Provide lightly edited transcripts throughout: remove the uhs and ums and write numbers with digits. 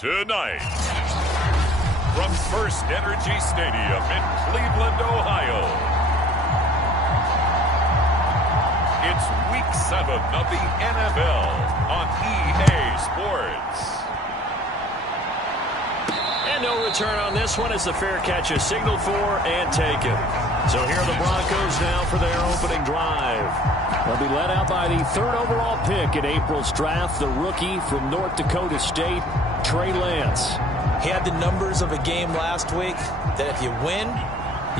Tonight, from First Energy Stadium in Cleveland, Ohio, it's Week 7 of the NFL on EA Sports. And no return on this one as the fair catch is signaled for and taken. So here are the Broncos now for their opening drive. They'll be led out by the 3rd overall pick in April's draft, the rookie from North Dakota State, Trey Lance. He had the numbers of a game last week that if you win,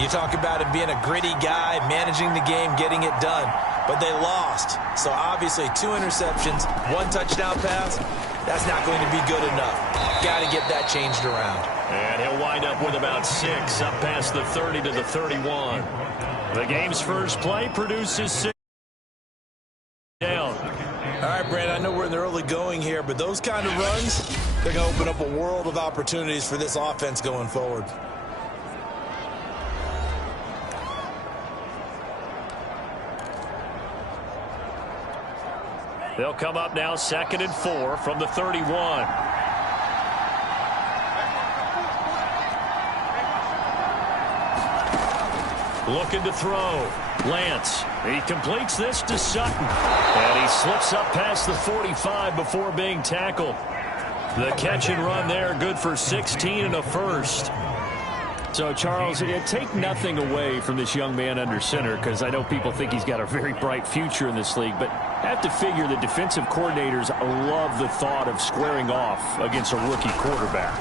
you talk about him being a gritty guy, managing the game, getting it done. But they lost. So obviously 2 interceptions, 1 touchdown pass, that's not going to be good enough. Got to get that changed around. And he'll wind up with about 6 up past the 30 to the 31. The game's first play produces 6 down. All right, Brandon, I know we're in the early going here, but those kind of runs, they're going to open up a world of opportunities for this offense going forward. They'll come up now 2nd and 4 from the 31. Looking to throw. Lance. He completes this to Sutton. And he slips up past the 45 before being tackled. The catch and run there, good for 16 and a first. So, Charles, take nothing away from this young man under center, because I know people think he's got a very bright future in this league, but I have to figure the defensive coordinators love the thought of squaring off against a rookie quarterback.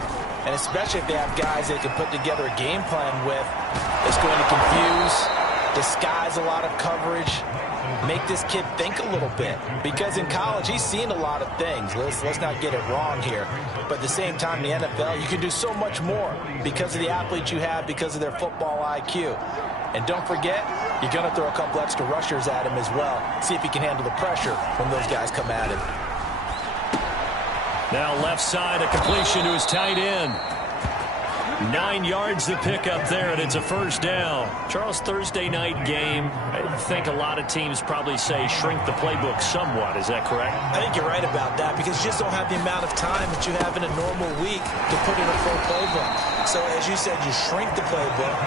And especially if they have guys they can put together a game plan with, it's going to confuse, disguise a lot of coverage, make this kid think a little bit. Because in college, he's seen a lot of things. Let's not get it wrong here. But at the same time, in the NFL, you can do so much more because of the athletes you have, because of their football IQ. And don't forget, you're going to throw a couple extra rushers at him as well. See if he can handle the pressure when those guys come at him. Now left side, a completion to his tight end. 9 yards to pick up there, and it's a first down. Charles, Thursday night game, I think a lot of teams probably say shrink the playbook somewhat. Is that correct? I think you're right about that, because you just don't have the amount of time that you have in a normal week to put in a full playbook. So as you said, you shrink the playbook,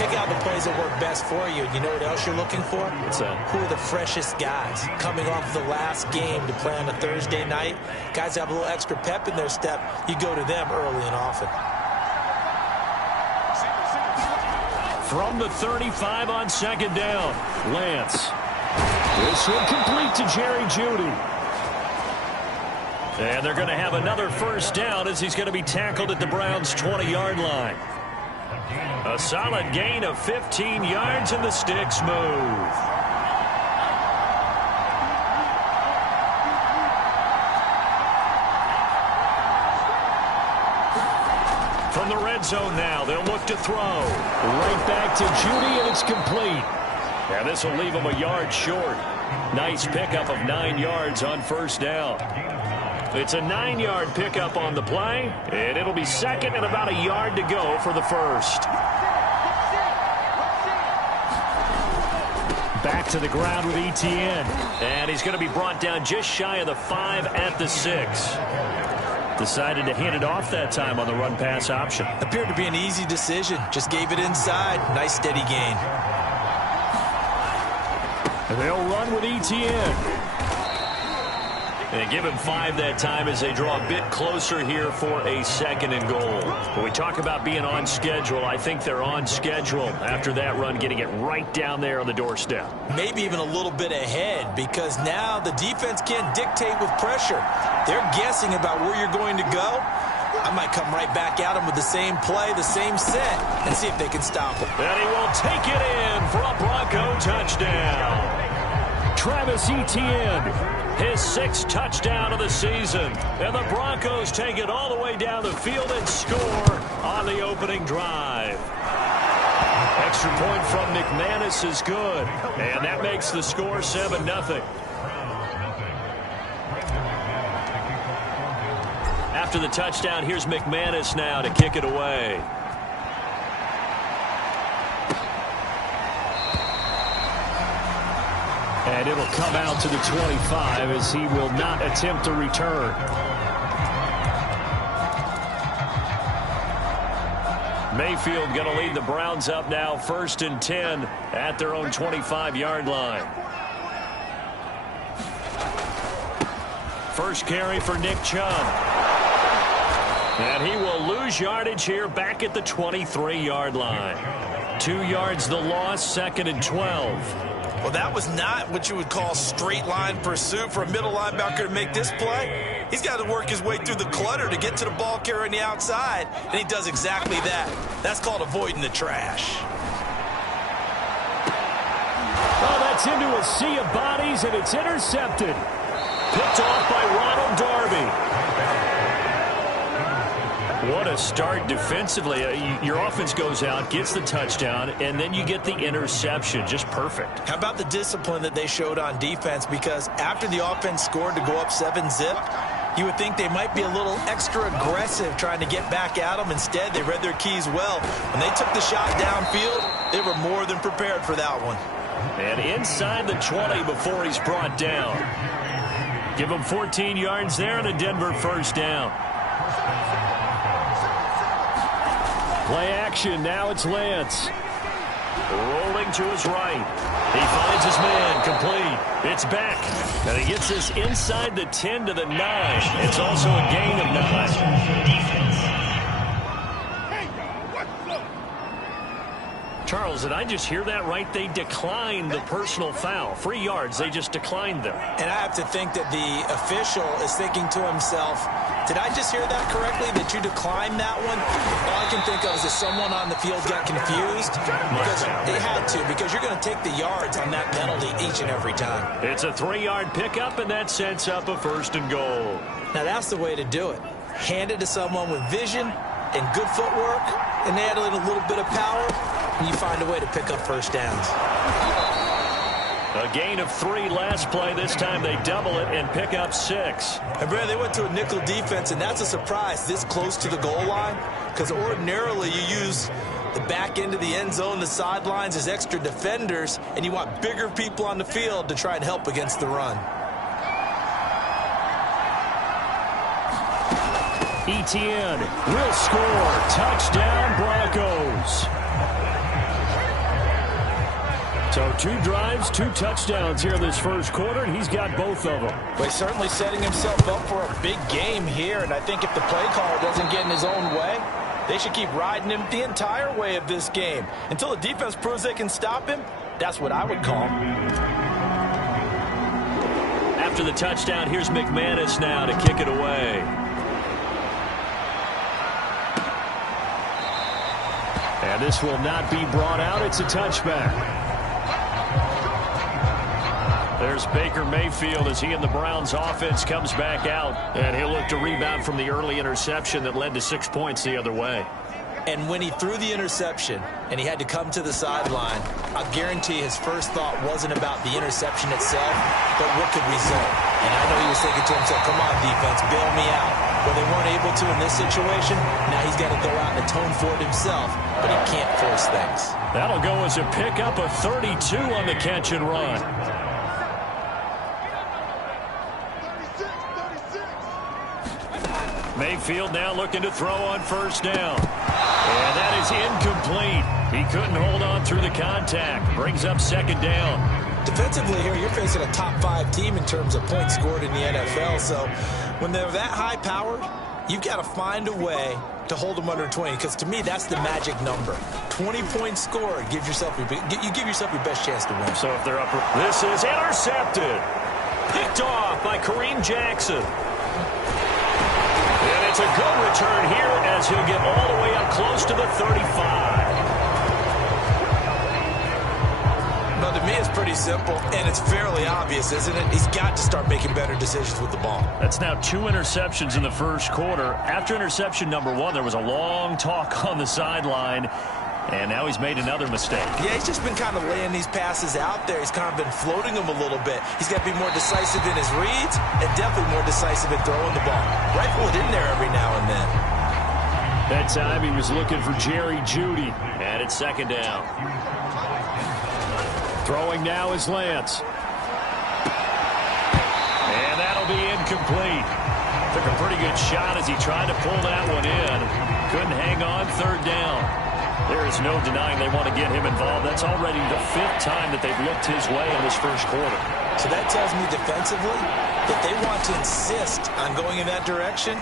pick out the plays that work best for you. You know what else you're looking for? What's that? Who are the freshest guys coming off the last game to play on a Thursday night? Guys have a little extra pep in their step. You go to them early and often. From the 35 on 2nd down, Lance. This one complete to Jerry Jeudy. And they're going to have another first down as he's going to be tackled at the Browns' 20-yard line. A solid gain of 15 yards, and the sticks move. From the red zone now, they'll look to throw. Right back to Jeudy, and it's complete. And this will leave him a yard short. Nice pickup of 9 yards on first down. It's a 9-yard pickup on the play, and it'll be 2nd and about a yard to go for the first. Back to the ground with Etienne. And he's going to be brought down just shy of the 5 at the 6. Decided to hand it off that time on the run-pass option. Appeared to be an easy decision. Just gave it inside. Nice steady gain. They'll run with Etienne. And give him 5 that time as they draw a bit closer here for a 2nd and goal. When we talk about being on schedule, I think they're on schedule after that run, getting it right down there on the doorstep. Maybe even a little bit ahead, because now the defense can't dictate with pressure. They're guessing about where you're going to go. I might come right back at them with the same play, the same set, and see if they can stop him. And he will take it in for a Bronco touchdown. Travis Etienne, his 6th touchdown of the season. And the Broncos take it all the way down the field and score on the opening drive. Extra point from McManus is good. And that makes the score 7-0. After the touchdown, here's McManus now to kick it away. And it'll come out to the 25 as he will not attempt to return. Mayfield going to lead the Browns up now 1st and 10 at their own 25-yard line. First carry for Nick Chubb. And he will lose yardage here back at the 23-yard line. 2 yards the loss, 2nd and 12. Well, that was not what you would call straight line pursuit for a middle linebacker to make this play. He's got to work his way through the clutter to get to the ball carrier on the outside, and he does exactly that. That's called avoiding the trash. Oh, that's into a sea of bodies, and it's intercepted. Picked off by Ronald Darby. What a start defensively. Your offense goes out, gets the touchdown, and then you get the interception. Just perfect. How about the discipline that they showed on defense? Because after the offense scored to go up 7-zip, you would think they might be a little extra aggressive trying to get back at them. Instead, they read their keys well. When they took the shot downfield, they were more than prepared for that one. And inside the 20 before he's brought down. Give him 14 yards there and a Denver first down. Play action. Now it's Lance. Rolling to his right. He finds his man. Complete. It's back. And he gets this inside the 10 to the 9. It's also a gain of 9. Charles, did I just hear that right? They declined the personal foul. 3 yards. They just declined them. And I have to think that the official is thinking to himself, did I just hear that correctly, that you declined that one? All I can think of is that someone on the field got confused. Because they had to, because you're going to take the yards on that penalty each and every time. It's a 3-yard pickup, and that sets up a 1st and goal. Now, that's the way to do it. Hand it to someone with vision and good footwork, and add in a little bit of power, and you find a way to pick up first downs. A gain of 3 last play. This time they double it and pick up 6. And Brad, they went to a nickel defense, and that's a surprise this close to the goal line, because ordinarily you use the back end of the end zone, the sidelines as extra defenders, and you want bigger people on the field to try and help against the run. Etienne will score. Touchdown, Broncos. So 2 drives, 2 touchdowns here in this first quarter, and he's got both of them. Well, he's certainly setting himself up for a big game here, and I think if the play caller doesn't get in his own way, they should keep riding him the entire way of this game. Until the defense proves they can stop him, that's what I would call. After the touchdown, here's McManus now to kick it away. And this will not be brought out. It's a touchback. There's Baker Mayfield as he and the Browns offense comes back out. And he'll look to rebound from the early interception that led to 6 points the other way. And when he threw the interception and he had to come to the sideline, I guarantee his first thought wasn't about the interception itself, but what could result. And I know he was thinking to himself, come on, defense, bail me out. Well, they weren't able to in this situation. Now he's got to go out and atone for it himself, but he can't force things. That'll go as a pickup of 32 on the catch and run. Mayfield now looking to throw on first down. And that is incomplete. He couldn't hold on through the contact. Brings up 2nd down. Defensively here, you're facing a top 5 team in terms of points scored in the NFL. So when they're that high-powered, you've got to find a way to hold them under 20. Because to me, that's the magic number. 20 points scored. You give yourself your best chance to win. So if they're up, this is intercepted. Picked off by Kareem Jackson. And it's a good return here as he'll get all the way up close to the 35. Well, to me, it's pretty simple, and it's fairly obvious, isn't it? He's got to start making better decisions with the ball. That's now 2 interceptions in the first quarter. After interception number 1, there was a long talk on the sideline, and now he's made another mistake. Yeah, he's just been kind of laying these passes out there. He's kind of been floating them a little bit. He's got to be more decisive in his reads and definitely more decisive in throwing the ball. Rifle it in there every now and then. That time he was looking for Jerry Jeudy, and it's 2nd down. Throwing now is Lance. And that'll be incomplete. Took a pretty good shot as he tried to pull that one in. Couldn't hang on 3rd down. There is no denying they want to get him involved. That's already the 5th time that they've looked his way in this first quarter. So that tells me defensively that they want to insist on going in that direction.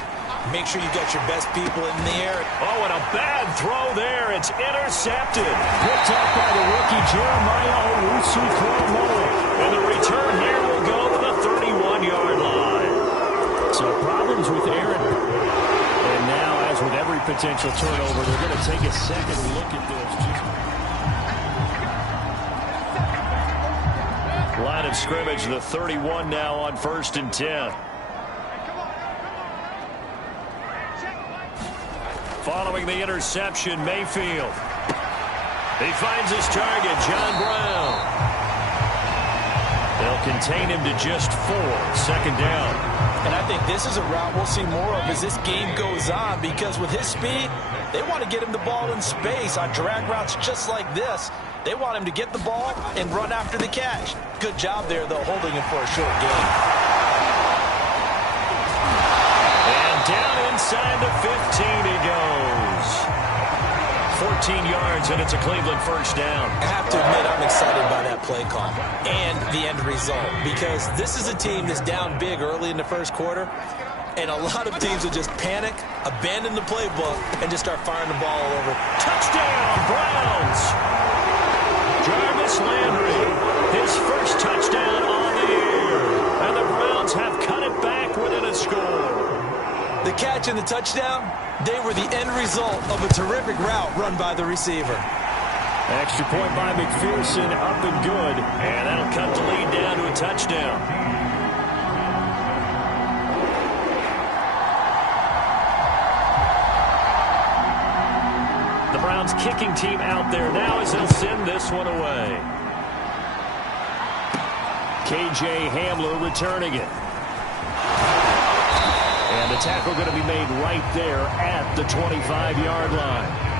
Make sure you got your best people in the air. Oh, and a bad throw there. It's intercepted. Picked up by the rookie Jeremiah Owusu-Koromoa. And the return here will go to the 31-yard line. So problems with Aaron. And now, as with every potential turnover, they're going to take a second look at this. Line of scrimmage, the 31 now on 1st and 10. Following the interception, Mayfield. He finds his target, John Brown. They'll contain him to just 4, 2nd down. And I think this is a route we'll see more of as this game goes on, because with his speed, they want to get him the ball in space on drag routes just like this. They want him to get the ball and run after the catch. Good job there, though, holding him for a short gain. And down inside the 15 he goes. 14 yards, and it's a Cleveland 1st down. I have to admit, I'm excited by that play call and the end result, because this is a team that's down big early in the first quarter, and a lot of teams will just panic, abandon the playbook, and just start firing the ball all over. Touchdown, Browns! Jarvis Landry, his first touchdown on the year, and the Browns have cut it back within a score. The catch and the touchdown, they were the end result of a terrific route run by the receiver. Extra point by McPherson, up and good, and that'll cut the lead down to a touchdown. The Browns kicking team out there now as they'll send this one away. KJ Hamler returning it. And the tackle going to be made right there at the 25-yard line.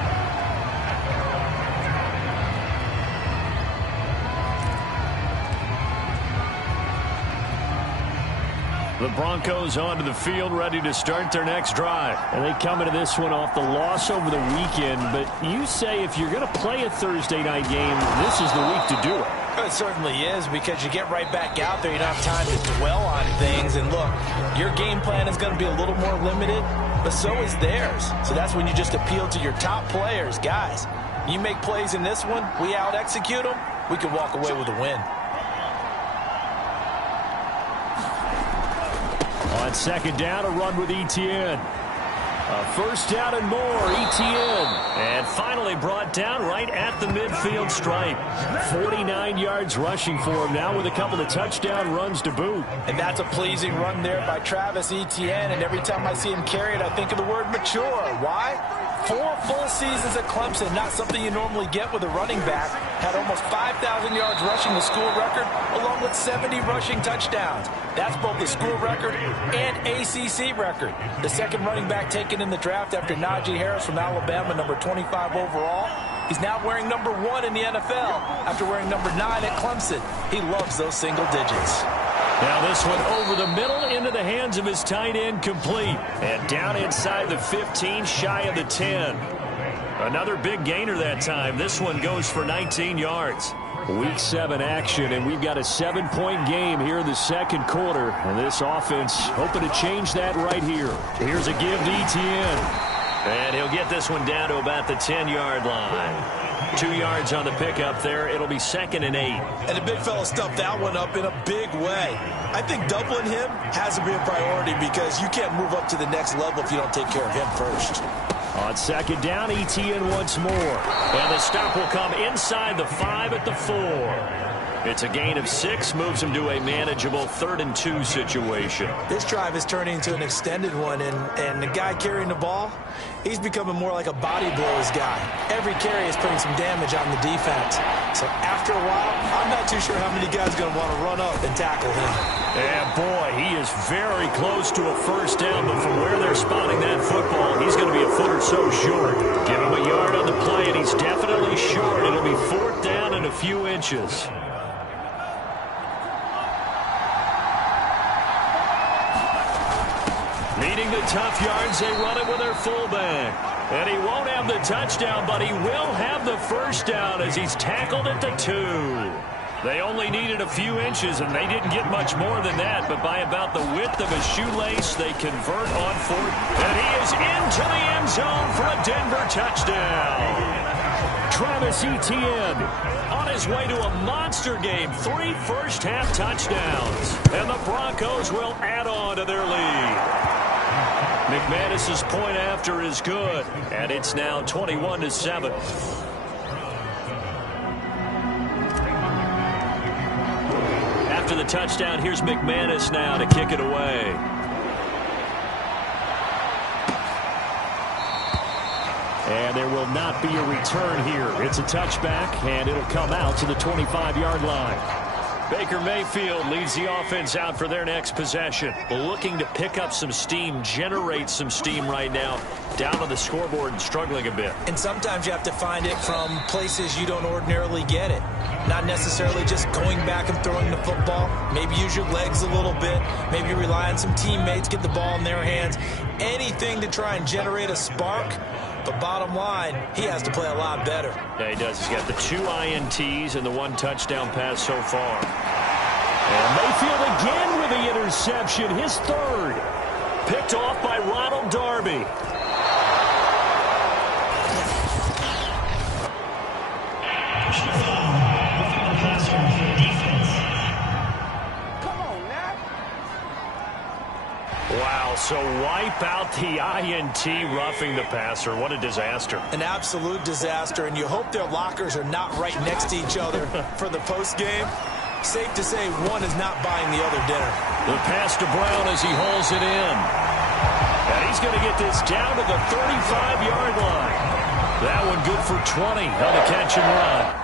The Broncos onto the field, ready to start their next drive. And they come into this one off the loss over the weekend. But you say if you're going to play a Thursday night game, this is the week to do it. It certainly is, because you get right back out there. You don't have time to dwell on things. And look, your game plan is going to be a little more limited, but so is theirs. So that's when you just appeal to your top players. Guys, you make plays in this one, we out-execute them, we can walk away with a win. On 2nd down, a run with Etienne. A 1st down and more, Etienne. And finally brought down right at the midfield stripe. 49 yards rushing for him now with a couple of touchdown runs to boot. And that's a pleasing run there by Travis Etienne. And every time I see him carry it, I think of the word mature. Why? 4 full seasons at Clemson, not something you normally get with a running back. Had almost 5,000 yards rushing, the school record, along with 70 rushing touchdowns. That's both the school record and ACC record. The second running back taken in the draft after Najee Harris from Alabama, number 25 overall. He's now wearing number 1 in the NFL after wearing number 9 at Clemson. He loves those single digits. Now this one over the middle into the hands of his tight end, complete. And down inside the 15, shy of the 10. Another big gainer that time. This one goes for 19 yards. Week 7 action, and we've got a 7-point game here in the second quarter. And this offense hoping to change that right here. Here's a give to Etienne. And he'll get this one down to about the 10-yard line. 2 yards on the pickup there. It'll be 2nd and 8. And the big fella stuffed that one up in a big way. I think doubling him has to be a priority, because you can't move up to the next level if you don't take care of him first. On 2nd down, Etienne once more. And the stop will come inside the 5 at the 4. It's a gain of 6, moves him to a manageable 3rd and 2 situation. This drive is turning into an extended one, and the guy carrying the ball, he's becoming more like a body blows guy. Every carry is putting some damage on the defense. So after a while, I'm not too sure how many guys are going to want to run up and tackle him. Yeah, boy, he is very close to a 1st down, but from where they're spotting that football, he's going to be a foot or so short. Give him a yard on the play, and he's definitely short. It'll be 4th down and a few inches. Needing the tough yards, they run it with their fullback. And he won't have the touchdown, but he will have the first down as he's tackled at the 2. They only needed a few inches, and they didn't get much more than that. But by about the width of a shoelace, they convert on 4th. And he is into the end zone for a Denver touchdown. Travis Etienne on his way to a monster game. 3 first-half touchdowns. And the Broncos will add on to their lead. McManus's point after is good. And it's now 21-7. After the touchdown, here's McManus now to kick it away. And there will not be a return here. It's a touchback, and it'll come out to the 25-yard line. Baker Mayfield leads the offense out for their next possession. Looking to pick up some steam, generate some steam right now. Down on the scoreboard and struggling a bit. And sometimes you have to find it from places you don't ordinarily get it. Not necessarily just going back and throwing the football. Maybe use your legs a little bit. Maybe rely on some teammates, get the ball in their hands. Anything to try and generate a spark. But bottom line, he has to play a lot better. Yeah, he does. He's got the 2 INTs and the 1 touchdown pass so far. And Mayfield again with the interception, his 3rd. Picked off by Ronald Darby. Wow, so wipe out the INT roughing the passer. What a disaster. An absolute disaster, and you hope their lockers are not right next to each other for the postgame. Safe to say one is not buying the other dinner. The pass to Brown as he hauls it in. And he's going to get this down to the 35-yard line. That one good for 20 on the catch and run.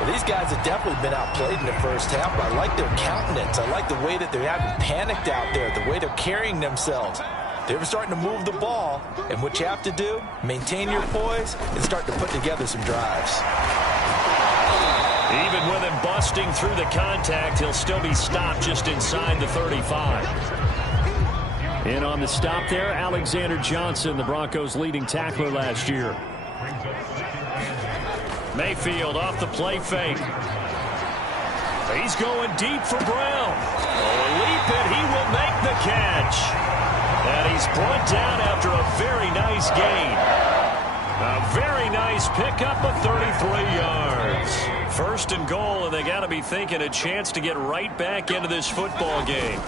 Well, these guys have definitely been outplayed in the first half, but I like their countenance. I like the way that they haven't panicked out there, the way they're carrying themselves. They're starting to move the ball, and what you have to do, maintain your poise and start to put together some drives. Even with him busting through the contact, he'll still be stopped just inside the 35. In on the stop there, Alexander Johnson, the Broncos' leading tackler last year. Mayfield off the play fake. He's going deep for Brown. Oh, a leap, and he will make the catch. And he's brought down after a very nice gain. A very nice pickup of 33 yards. 1st and goal, and they got to be thinking a chance to get right back into this football game.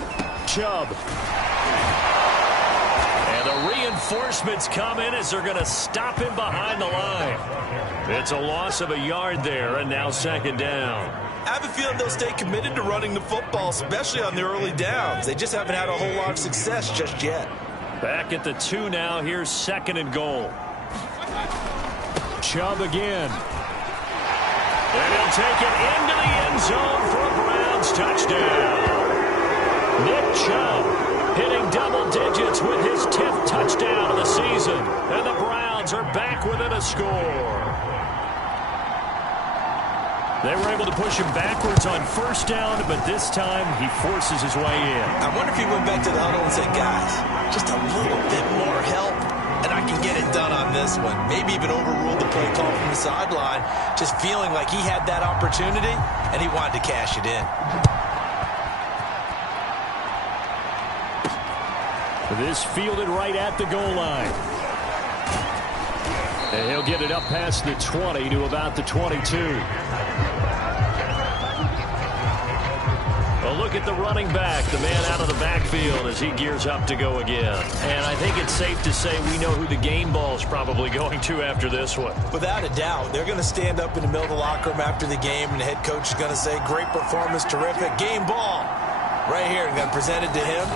Chubb. And the reinforcements come in as they're going to stop him behind the line. It's a loss of a yard there, and now 2nd down. I have a feeling they'll stay committed to running the football, especially on the early downs. They just haven't had a whole lot of success just yet. Back at the 2 now. Here's 2nd and goal. Chubb again. And he'll take it into the end zone for a Browns touchdown. Nick Chubb hitting double digits with his 10th touchdown of the season. And the Browns are back within a score. They were able to push him backwards on 1st down, but this time he forces his way in. I wonder if he went back to the huddle and said, guys, just a little bit more help, and I can get it done on this one. Maybe even overruled the play call from the sideline, just feeling like he had that opportunity, and he wanted to cash it in. This fielded right at the goal line. And he'll get it up past the 20 to about the 22. A look at the running back, the man out of the backfield as he gears up to go again. And I think it's safe to say we know who the game ball is probably going to after this one. Without a doubt, they're going to stand up in the middle of the locker room after the game, and the head coach is going to say, great performance, terrific, game ball. Right here, and going to present it to him.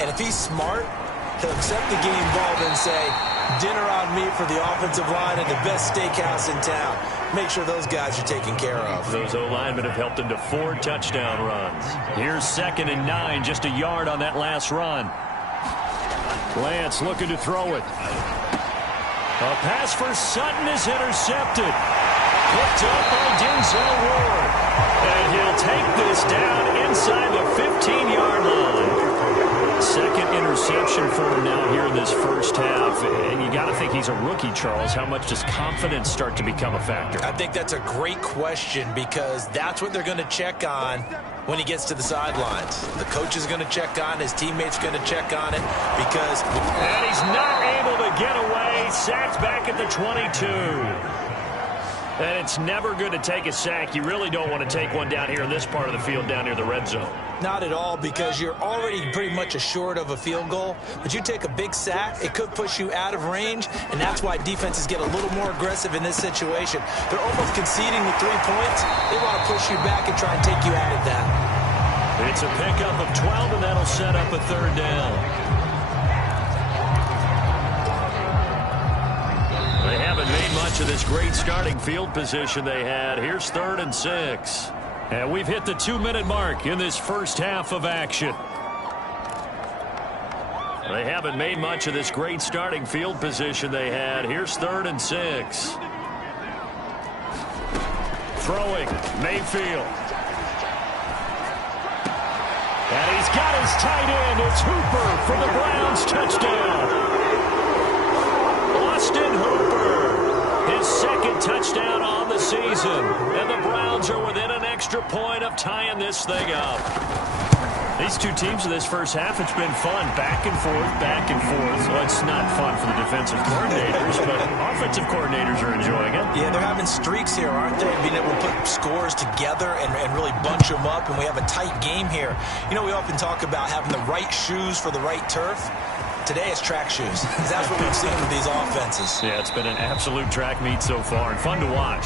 And if he's smart, he'll accept the game ball and say, dinner on me for the offensive line at the best steakhouse in town. Make sure those guys are taken care of. Those O-linemen have helped him to 4 touchdown runs. Here's 2nd and 9, just a yard on that last run. Lance looking to throw it. A pass for Sutton is intercepted. Picked up by Denzel Ward. And he'll take this down inside the 15-yard line. 2nd interception for him now. and you got to think he's a rookie, Charles. How much does confidence start to become a factor? I think that's a great question because that's what they're going to check on when he gets to the sidelines. The coach is going to check on, his teammates going to check on it because... And he's not able to get away. Sacked back at the 22. And it's never good to take a sack. You really don't want to take one down here in this part of the field down near the red zone. Not at all, because you're already pretty much assured of a field goal. But you take a big sack, it could push you out of range, and that's why defenses get a little more aggressive in this situation. They're almost conceding the 3 points. They want to push you back and try and take you out of that. It's a pickup of 12, and that'll set up a third down. They haven't made much of this great starting field position they had. Here's 3rd and 6. And we've hit the 2-minute mark in this first half of action. They haven't made much of this great starting field position they had. Here's 3rd and 6. Throwing, Mayfield. And he's got his tight end. It's Hooper for the Browns. Touchdown. Austin Hooper, his 2nd touchdown on the season. And the Browns are within an extra point of tying this thing up. These two teams in this first half, it's been fun. Back and forth, back and forth. Well, it's not fun for the defensive coordinators, but offensive coordinators are enjoying it. Yeah, they're having streaks here, aren't they? Being able to put scores together and really bunch them up, and we have a tight game here. You know, we often talk about having the right shoes for the right turf. Today it's track shoes. That's what we've seen with these offenses. Yeah, it's been an absolute track meet so far and fun to watch.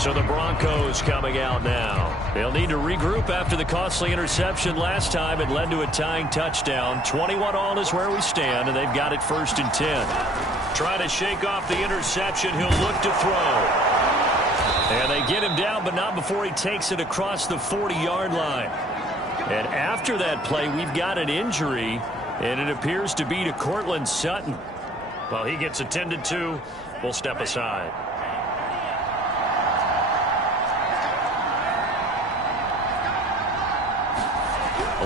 So the Broncos coming out now. They'll need to regroup after the costly interception last time. It led to a tying touchdown. 21-all is where we stand, and they've got it 1st and 10. Trying to shake off the interception. He'll look to throw. And they get him down, but not before he takes it across the 40-yard line. And after that play, we've got an injury, and it appears to be to Cortland Sutton. Well, he gets attended to. We'll step aside.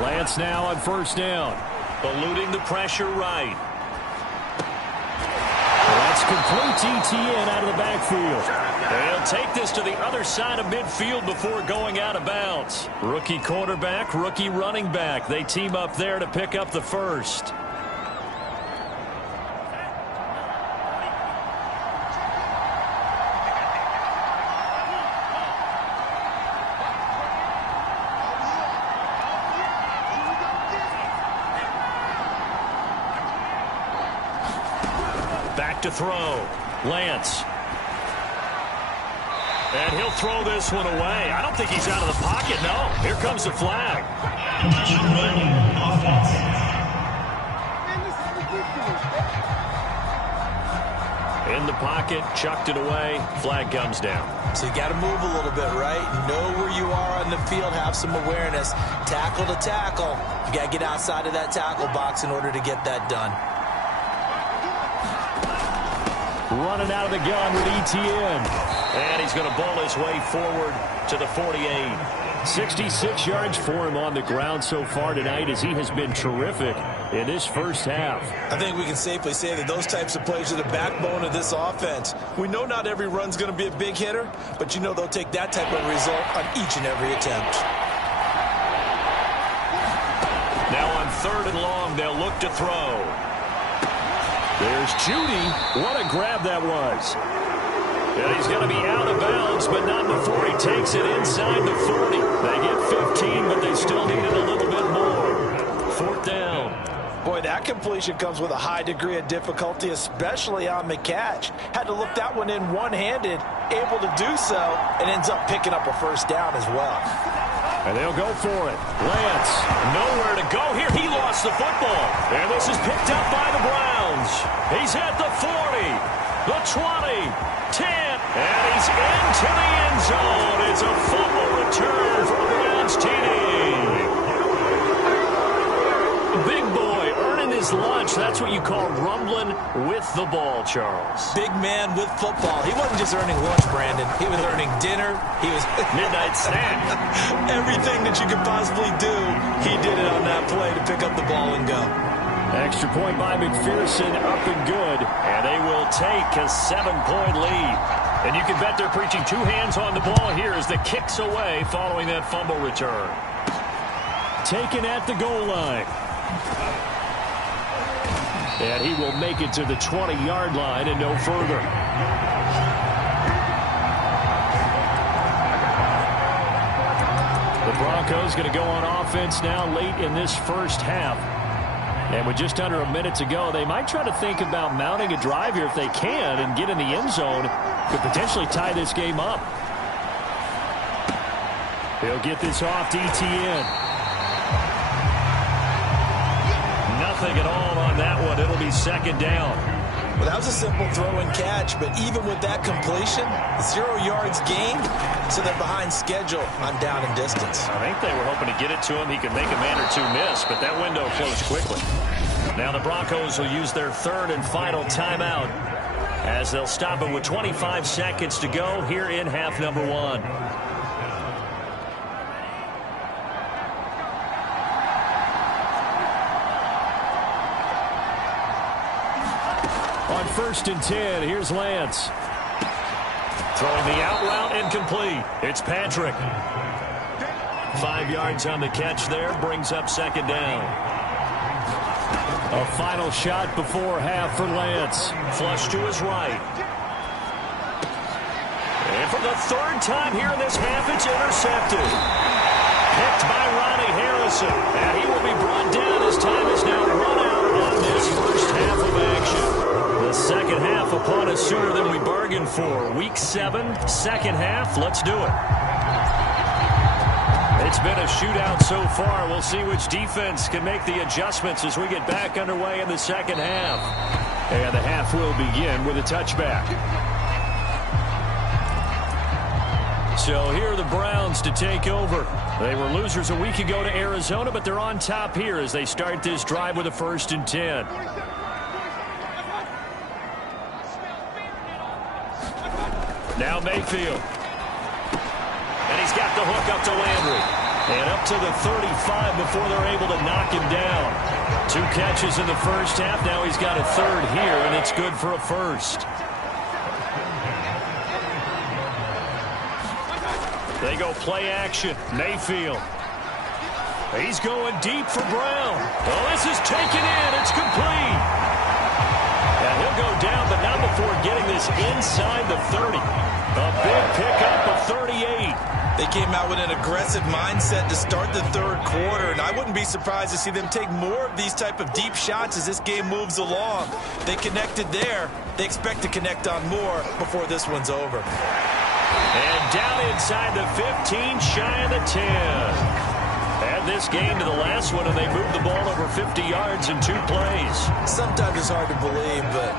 Lance now on 1st down. Eluding the pressure right. That's complete to Etienne out of the backfield. They'll take this to the other side of midfield before going out of bounds. Rookie quarterback, rookie running back. They team up there to pick up the 1st. Back to throw. Lance. And he'll throw this one away. I don't think he's out of the pocket, no. Here comes the flag. In the pocket, chucked it away. Flag comes down. So you got to move a little bit, right? Know where you are on the field, have some awareness. Tackle to tackle. You got to get outside of that tackle box in order to get that done. Running out of the gun with Etienne. And he's going to bowl his way forward to the 48. 66 yards for him on the ground so far tonight as he has been terrific in this first half. I think we can safely say that those types of plays are the backbone of this offense. We know not every run's going to be a big hitter, but you know they'll take that type of result on each and every attempt. Now on 3rd and long, they'll look to throw. There's Judy. What a grab that was. And he's going to be out of bounds, but not before he takes it inside the 40. They get 15, but they still need it a little bit more. 4th down. Boy, that completion comes with a high degree of difficulty, especially on the catch. Had to look that one in one-handed, able to do so, and ends up picking up a 1st down as well. And they'll go for it. Lance, nowhere to go here. He lost the football. And this is picked up by the Browns. He's at the 40, the 20, 10, and he's into the end zone. It's a fumble return for a Browns TD. Big boy earning his his lunch. That's what you call rumbling with the ball, Charles. Big man with football. He wasn't just earning lunch, Brandon. He was earning dinner. He was midnight snack. Everything that you could possibly do, he did it on that play to pick up the ball and go. Extra point by McPherson, up and good. And they will take a 7-point lead. And you can bet they're preaching two hands on the ball here as the kick's away following that fumble return. Taken at the goal line. And he will make it to the 20-yard line and no further. The Broncos going to go on offense now late in this first half. And with just under a minute to go, they might try to think about mounting a drive here if they can and get in the end zone. Could potentially tie this game up. He'll get this off to ETN. Nothing at all on that one. It'll be second down. Well, that was a simple throw and catch, but even with that completion, 0 yards gained, so they're behind schedule on down and distance. I think they were hoping to get it to him. He could make a man or two miss, but that window closed quickly. Now the Broncos will use their third and final timeout as they'll stop it with 25 seconds to go here in half number one. On 1st and 10, here's Lance. Throwing the out route incomplete. It's Patrick. 5 yards on the catch there. Brings up second down. A final shot before half for Lance. Flush to his right. And for the third time here in this half, it's intercepted. Picked by Ronnie Harrison. And he will be brought down as time is now run out on this first half of action. The second half upon us sooner than we bargained for. Week 7, second half. Let's do it. It's been a shootout so far. We'll see which defense can make the adjustments as we get back underway in the second half. And the half will begin with a touchback. So here are the Browns to take over. They were losers a week ago to Arizona, but they're on top here as they start this drive with a 1st and 10. Now Mayfield. And he's got the hook up to Landry. And up to the 35 before they're able to knock him down. 2 catches in the first half. Now he's got a third here, and it's good for a first. They go play action. Mayfield. He's going deep for Brown. Oh, this is taken in. It's complete. And he'll go down, but not before getting this inside the 30. A big pickup of 38. They came out with an aggressive mindset to start the third quarter, and I wouldn't be surprised to see them take more of these type of deep shots as this game moves along. They connected there. They expect to connect on more before this one's over. And down inside the 15, shy of the 10. Add this game to the last one, and they moved the ball over 50 yards in 2 plays. Sometimes it's hard to believe, but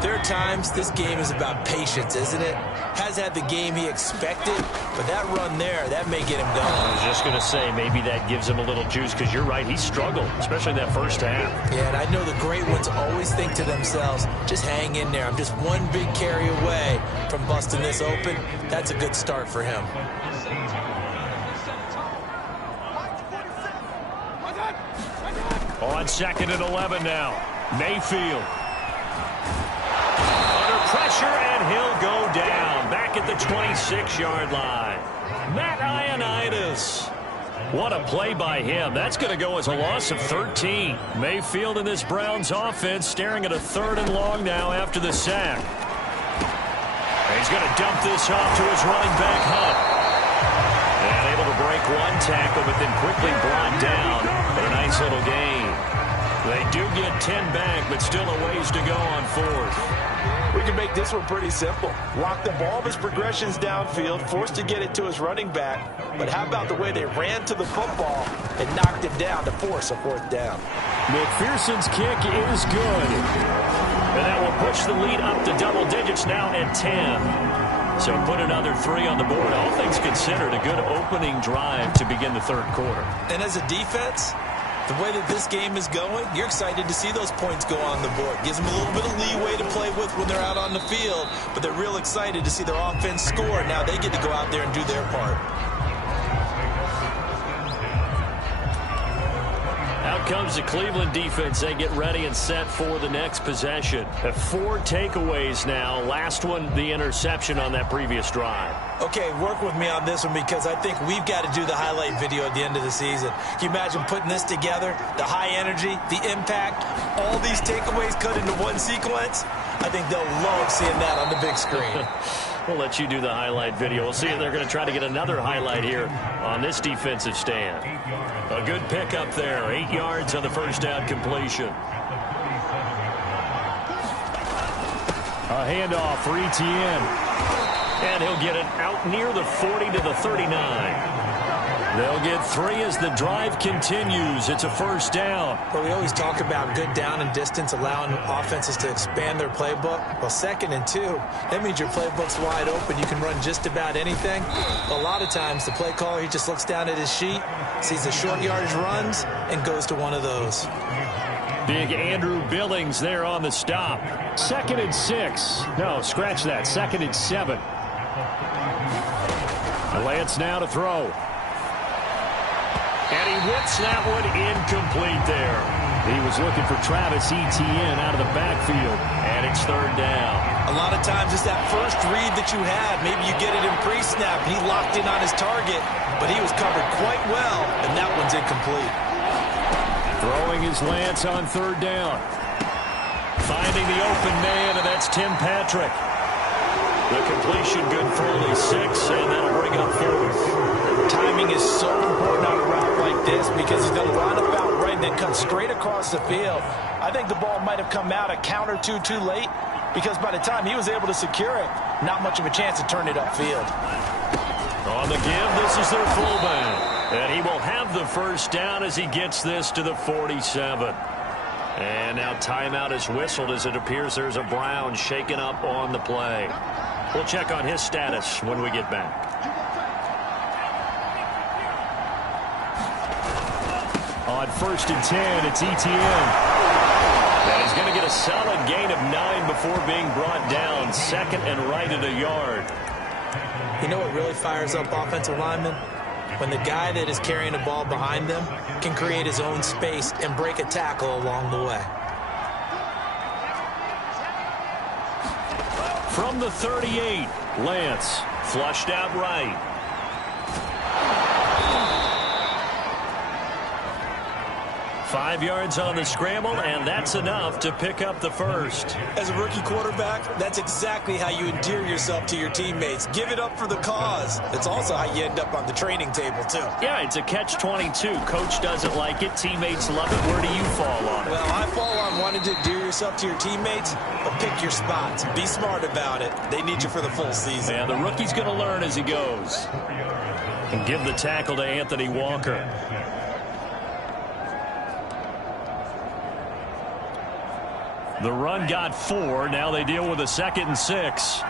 there are times this game is about patience, isn't it? Has had the game he expected, but that run there, that may get him going. I was just going to say, maybe that gives him a little juice, because you're right, he struggled, especially that first half. Yeah, and I know the great ones always think to themselves, just hang in there. I'm just one big carry away from busting this open. That's a good start for him. On 2nd and 11 now. Mayfield. Under pressure, and he'll go down. Back at the 26-yard line. Matt Ioannidis. What a play by him. That's going to go as a loss of 13. Mayfield in this Browns offense staring at a 3rd and long now after the sack. He's going to dump this off to his running back, Hunt. And able to break 1 tackle, but then quickly brought down. But a nice little gain. They do get 10 back, but still a ways to go on 4th. We can make this one pretty simple. Lock the ball of his progressions downfield, forced to get it to his running back. But how about the way they ran to the football and knocked it down to force a 4th down? McPherson's kick is good. And that will push the lead up to double digits now at 10. So put another 3 on the board. All things considered, a good opening drive to begin the 3rd quarter. And as a defense, The way that this game is going, you're excited to see those points go on the board. Gives them a little bit of leeway to play with when they're out on the field, but they're real excited to see their offense score. Now they get to go out there and do their part. Out comes the Cleveland defense. They get ready and set for the next possession. 4 takeaways now. Last one, the interception on that previous drive. Okay, work with me on this one because I think we've got to do the highlight video at the end of the season. Can you imagine putting this together? The high energy, the impact, all these takeaways cut into one sequence? I think they'll love seeing that on the big screen. We'll let you do the highlight video. We'll see if they're going to try to get another highlight here on this defensive stand. A good pickup there. 8 yards on the first down completion. A handoff for Etienne. And he'll get it out near the 40 to the 39. They'll get 3 as the drive continues. It's a first down. Well, we always talk about good down and distance, allowing offenses to expand their playbook. Well, 2nd and 2, that means your playbook's wide open. You can run just about anything. A lot of times, the play caller, he just looks down at his sheet, sees the short yardage runs, and goes to one of those. Big Andrew Billings there on the stop. 2nd and 6. No, scratch that. 2nd and 7. Lance now to throw. And he whips that one incomplete there. He was looking for Travis Etienne out of the backfield, and it's 3rd down. A lot of times it's that first read that you had. Maybe you get it in pre-snap. He locked in on his target, but he was covered quite well, and that one's incomplete. Throwing his Lance on 3rd down. Finding the open man, and that's Tim Patrick. The completion good for only 6, and that'll bring up 4th. Timing is so important on a route like this because he's going to line up out right and then come straight across the field. I think the ball might have come out a count or two too late because by the time he was able to secure it, not much of a chance to turn it upfield. On the give, this is their fullback. And he will have the first down as he gets this to the 47. And now timeout is whistled as it appears there's a Brown shaken up on the play. We'll check on his status when we get back. On 1st and 10, it's Etienne. And he's going to get a solid gain of 9 before being brought down. 2nd and right at a yard. You know what really fires up offensive linemen? When the guy that is carrying the ball behind them can create his own space and break a tackle along the way. From the 38, Lance flushed out right. 5 yards on the scramble, and that's enough to pick up the first. As a rookie quarterback, that's exactly how you endear yourself to your teammates. Give it up for the cause. It's also how you end up on the training table, too. Yeah, it's a catch-22. Coach doesn't like it. Teammates love it. Where do you fall on it? Well, I fall on wanting to endear yourself to your teammates, but pick your spots. Be smart about it. They need you for the full season. Yeah, the rookie's going to learn as he goes. And give the tackle to Anthony Walker. The run got 4. Now they deal with a 2nd and 6.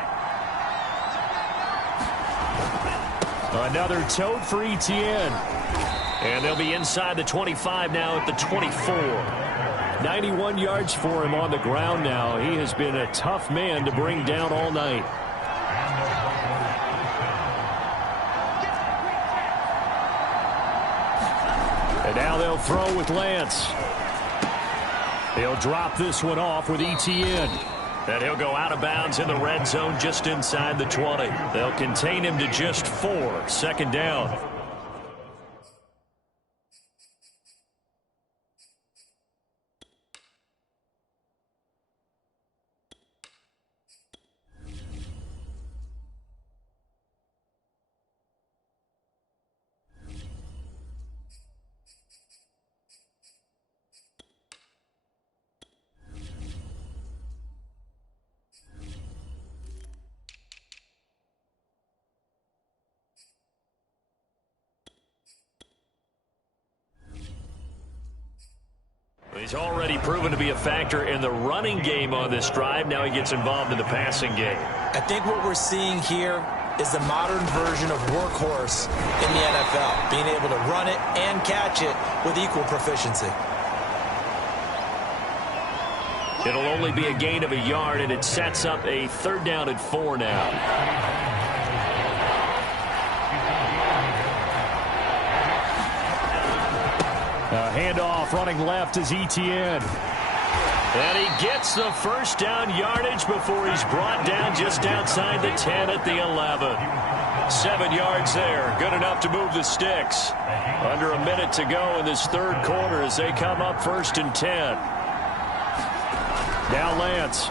Another tote for Etienne. And they'll be inside the 25 now at the 24. 91 yards for him on the ground now. He has been a tough man to bring down all night. And now they'll throw with Lance. He'll drop this one off with Etienne. And he'll go out of bounds in the red zone just inside the 20. They'll contain him to just 4. 2nd down. He's already proven to be a factor in the running game on this drive. Now he gets involved in the passing game. I think what we're seeing here is the modern version of workhorse in the NFL, being able to run it and catch it with equal proficiency. It'll only be a gain of a yard, and it sets up a 3rd down and 4 now. A handoff running left is Etienne. And he gets the 1st down yardage before he's brought down just outside the 10 at the 11. 7 yards there. Good enough to move the sticks. Under a minute to go in this 3rd quarter as they come up 1st and 10. Now Lance.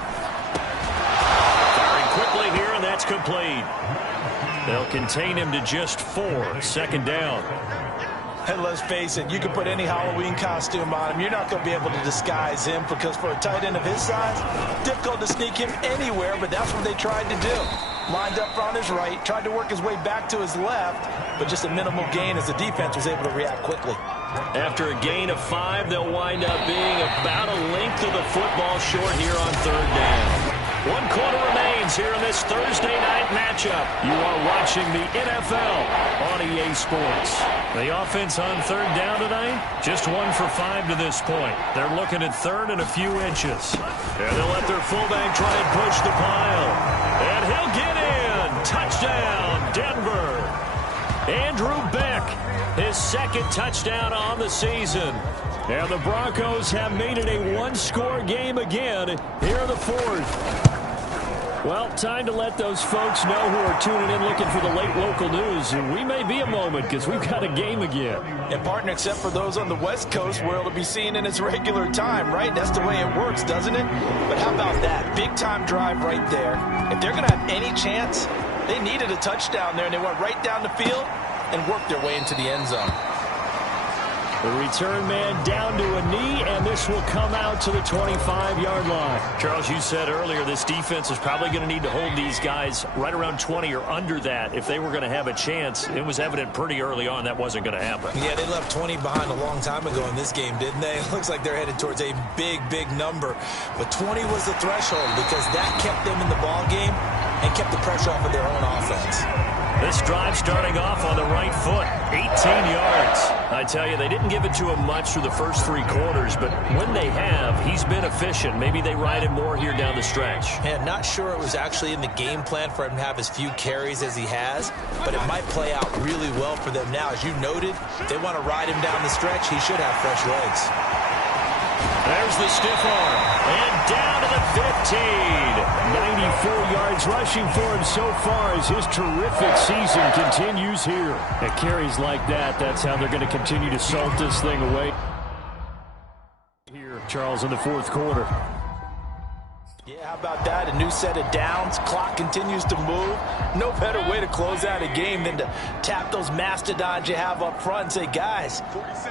Firing quickly here, and that's complete. They'll contain him to just 4. 2nd down. And let's face it, you can put any Halloween costume on him. You're not going to be able to disguise him because for a tight end of his size, difficult to sneak him anywhere, but that's what they tried to do. Lined up on his right, tried to work his way back to his left, but just a minimal gain as the defense was able to react quickly. After a gain of 5, they'll wind up being about a length of the football short here on 3rd down. 1 quarter remains here in this Thursday night matchup. You are watching the NFL on EA Sports. The offense on 3rd down tonight, just 1 for 5 to this point. They're looking at 3rd and a few inches. And they'll let their fullback try and push the pile. And he'll get in. Touchdown, Denver. Andrew Beck, his 2nd touchdown on the season. And the Broncos have made it a 1-score game again here in the 4th. Well, time to let those folks know who are tuning in looking for the late local news. And we may be a moment because we've got a game again. And partner, except for those on the West Coast where it'll be seen in its regular time, right? That's the way it works, doesn't it? But how about that? Big-time drive right there. If they're going to have any chance, they needed a touchdown there, and they went right down the field and worked their way into the end zone. The return man down to a knee, and this will come out to the 25-yard line. Charles, you said earlier this defense is probably going to need to hold these guys right around 20 or under that if they were going to have a chance. It was evident pretty early on that wasn't going to happen. Yeah, they left 20 behind a long time ago in this game, didn't they? It looks like they're headed towards a big, big number. But 20 was the threshold because that kept them in the ball game and kept the pressure off of their own offense. This drive starting off on the right foot, 18 yards. I tell you, they didn't give it to him much through the first 3 quarters, but when they have, he's been efficient. Maybe they ride him more here down the stretch. Yeah, not sure it was actually in the game plan for him to have as few carries as he has, but it might play out really well for them now. As you noted, if they want to ride him down the stretch, he should have fresh legs. There's the stiff arm, and down to the 15. 94 yards rushing for him so far as his terrific season continues here. At carries like that, that's how they're going to continue to salt this thing away. Here, Charles, in the 4th quarter. Yeah, how about that? A new set of downs. Clock continues to move. No better way to close out a game than to tap those mastodons you have up front and say, guys,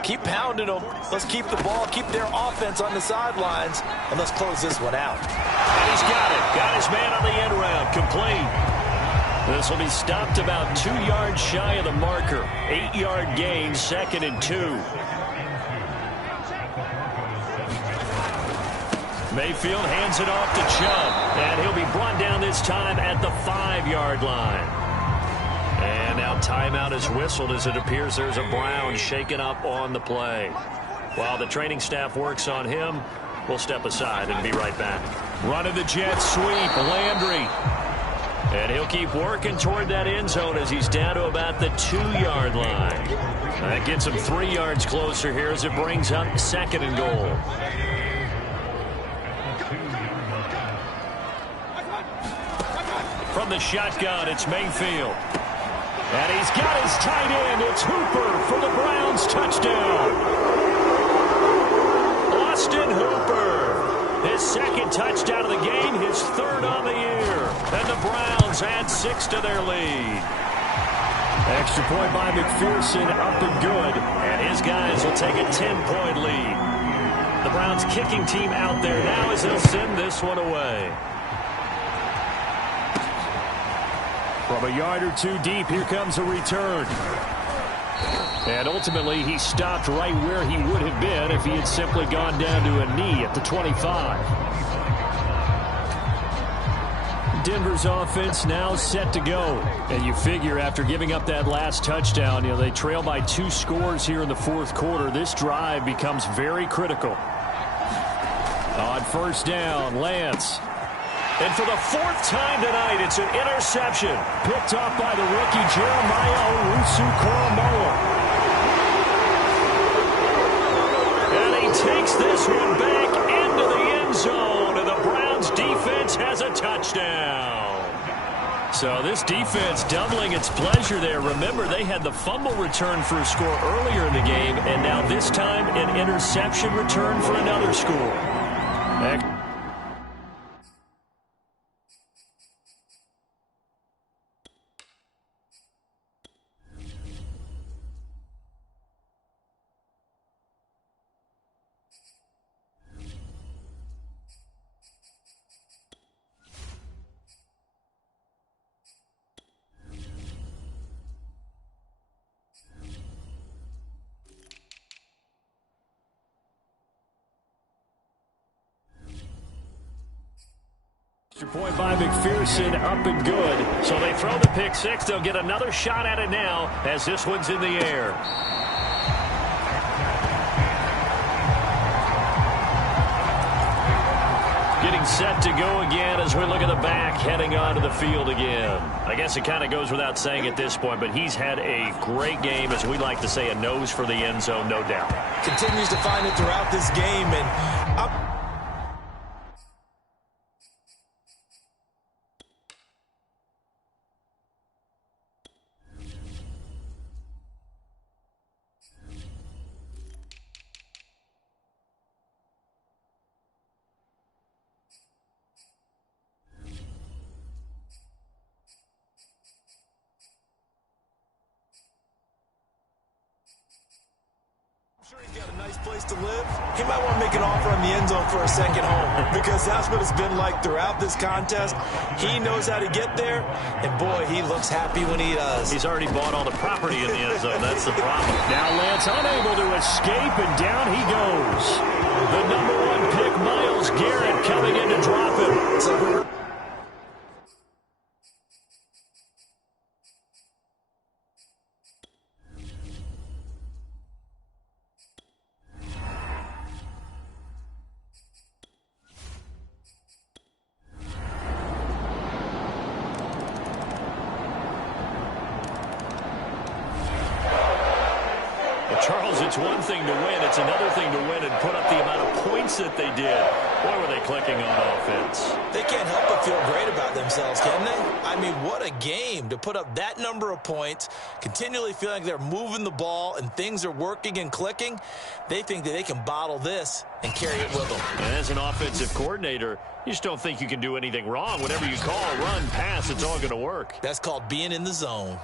keep pounding them. Let's keep the ball, keep their offense on the sidelines, and let's close this one out. And he's got it. Got his man on the end round. Complete. This will be stopped about 2 yards shy of the marker. 8-yard gain, 2nd and 2. Mayfield hands it off to Chubb, and he'll be brought down this time at the 5-yard line. And now timeout is whistled as it appears there's a Brown shaken up on the play. While the training staff works on him, we'll step aside and be right back. Running the jet sweep, Landry. And he'll keep working toward that end zone as he's down to about the 2-yard line. That gets him 3 yards closer here as it brings up 2nd and goal. From the shotgun, it's Mayfield. And he's got his tight end. It's Hooper for the Browns touchdown. Austin Hooper. His 2nd touchdown of the game, his 3rd on the year. And the Browns add 6 to their lead. Extra point by McPherson, up and good. And his guys will take a 10-point lead. The Browns kicking team out there now as they'll send this one away. From a yard or 2 deep, here comes a return. And ultimately, he stopped right where he would have been if he had simply gone down to a knee at the 25. Denver's offense now set to go. And you figure after giving up that last touchdown, they trail by 2 scores here in the fourth quarter. This drive becomes very critical. On first down, Lance. And for the 4th time tonight, it's an interception. Picked off by the rookie Jeremiah Owusu-Koramoah. And he takes this one back into the end zone. And the Browns defense has a touchdown. So this defense doubling its pleasure there. Remember, they had the fumble return for a score earlier in the game. And now this time, an interception return for another score. Point by McPherson, up and good. So they throw the pick six. They'll get another shot at it now as this one's in the air. Getting set to go again as we look at the back heading onto the field again. I guess it kind of goes without saying at this point, but he's had a great game, as we like to say, a nose for the end zone, no doubt. Continues to find it throughout this game, and up. Sure, he's got a nice place to live. He might want to make an offer on the end zone for a second home, because that's what it's been like throughout this contest. He knows how to get there, and boy, he looks happy when he does. He's already bought all the property in the end zone. That's the problem. Now Lance unable to escape, and down he goes. The #1 pick, Myles Garrett, coming in to drop him. So Charles, it's one thing to win. It's another thing to win and put up the amount of points that they did. Boy, were they clicking on offense. They can't help but feel great about themselves, can they? I mean, what a game to put up that number of points, continually feeling like they're moving the ball and things are working and clicking. They think that they can bottle this and carry it with them. And as an offensive coordinator, you just don't think you can do anything wrong. Whatever you call, run, pass, it's all going to work. That's called being in the zone.